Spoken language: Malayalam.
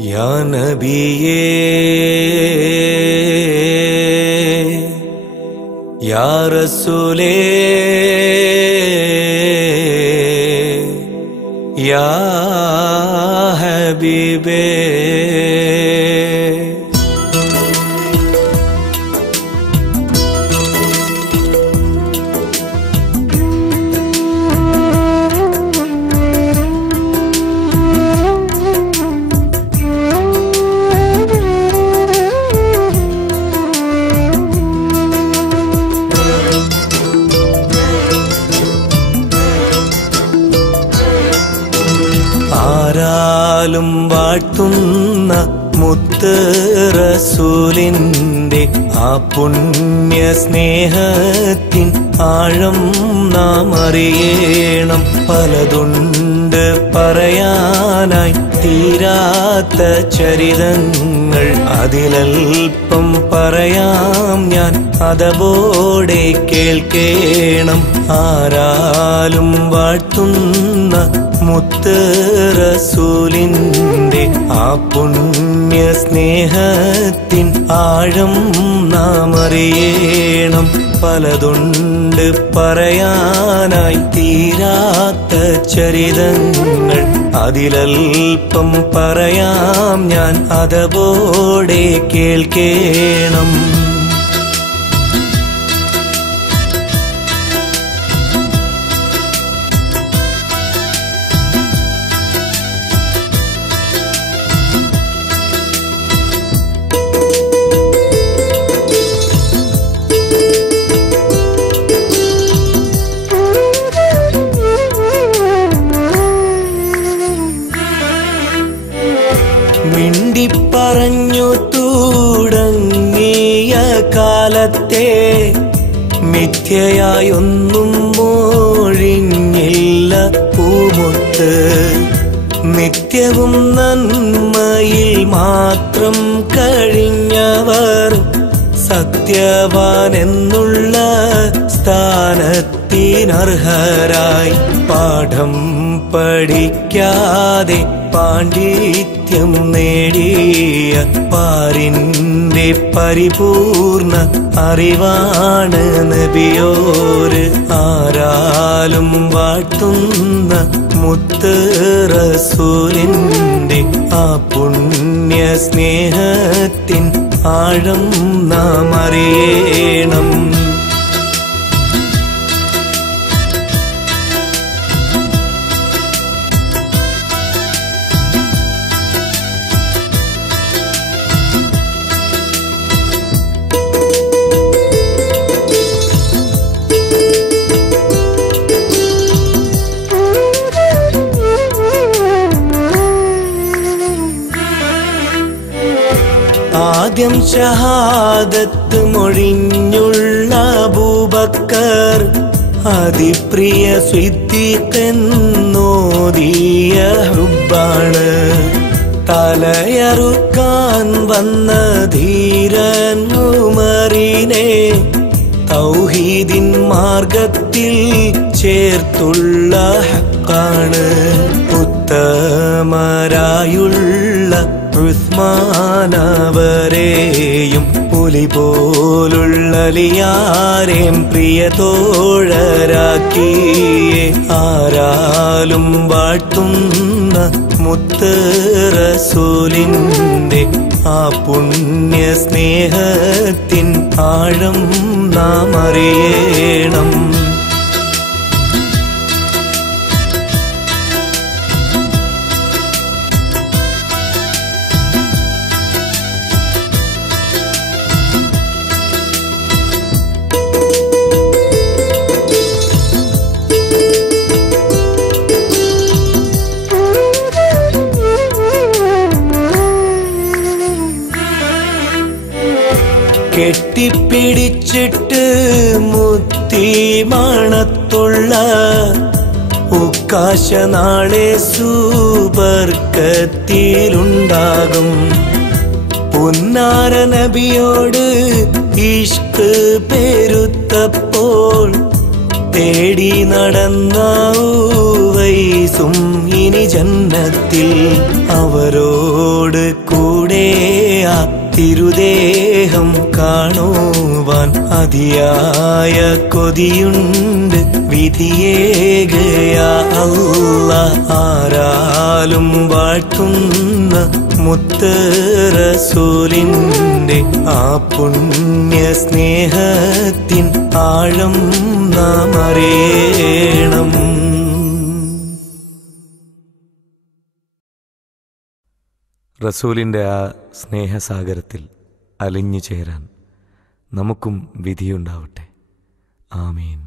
या नबिये या रसूले या हबीबे ആരാലും വാഴ്ത്തുന്ന മുത്ത് റസൂലിന്റെ ആ പുണ്യ സ്നേഹത്തിൻ ആഴം നാം അറിയണം. പലതുണ്ട് പറയാനായി തീരാത്ത ചരിതങ്ങൾ, അതിലൽപ്പം പറയാം ഞാൻ, അതവോടെ കേൾക്കേണം. ആരാലും വാഴ്ത്തുന്ന മുത്ത് റസൂലിന്റെ ആ പുണ്യ സ്നേഹത്തിൻ ആഴം നാം അറിയണം. പലതുണ്ട് പറയാനായി തീരാത്ത ചരിതങ്ങൾ, അതിലൽപ്പം പറയാം ഞാൻ, അതവോടെ കേൾക്കേണം. മിണ്ടിപ്പറഞ്ഞു തുടങ്ങിയ കാലത്തെ മിഥ്യയായൊന്നും മൊഴിഞ്ഞില്ല പൂമുത്ത്. നിത്യവും നന്മയിൽ മാത്രം കഴിഞ്ഞവർ സത്യവാനെന്നുള്ള സ്ഥാനത്തിനർഹരായി. പാഠം പഠിക്കാതെ പാണ്ഡിത്യം നേടിയ പാരിന്റെ പരിപൂർണ അറിവാണ് നബിയോര്. ആരാലും വാഴ്ത്തുന്ന മുത്ത് റസൂലിന്റെ ആ പുണ്യ സ്നേഹത്തിൻ ആഴം നാം അറിയണം. ആദ്യം ഷഹാദത്ത് മൊഴിഞ്ഞുള്ള അബൂബക്കർ, അതിപ്രിയ സിദ്ദീഖെന്നോദിയ ഹുബ്ബാണ്. തലയറുക്കാൻ വന്ന ധീരൻ ഉമറിനെ തൗഹീദിൻ മാർഗത്തിൽ ചേർത്തുള്ള ഹക്കാണ്. ഉത്തമരായുള്ള ഉസ്മാനവരെയും പുലി പോലുള്ള ലിയാരെയും പ്രിയതോഴരാക്കിയേ. ആരാലും വാഴ്ത്തുന്ന മുത്ത് റസൂലിന്റെ ആ പുണ്യ സ്നേഹത്തിൻ ആഴം നാം അറിയണം. കെട്ടിപ്പിടിച്ചിട്ട് മുത്തി മണത്തുള്ള ഉക്കാശ നാളെ സുബർക്കത്തിലുണ്ടാകും. പൊന്നാര നബിയോട് ഇഷ്ക് പെരുത്തപ്പോൾ തേടി നടന്ന ഉവൈസും ഇനി ജന്നത്തിൽ അവരോട് കൂടെ ആ തിരുദേഹം കാണുവാൻ അതിയായ കൊതിയുണ്ട്. വിധിയേകയാ അല്ലാഹ് ആരാലും വാഴ്ത്തുന്ന മുത്ത് റസൂലിന്റെ ആ പുണ്യ സ്നേഹത്തിൻ ആഴം നാം അറിയണം. റസൂലിൻ്റെ ആ സ്നേഹസാഗരത്തിൽ അലിഞ്ഞു ചേരാൻ നമുക്കും വിധിയുണ്ടാവട്ടെ. ആമീൻ.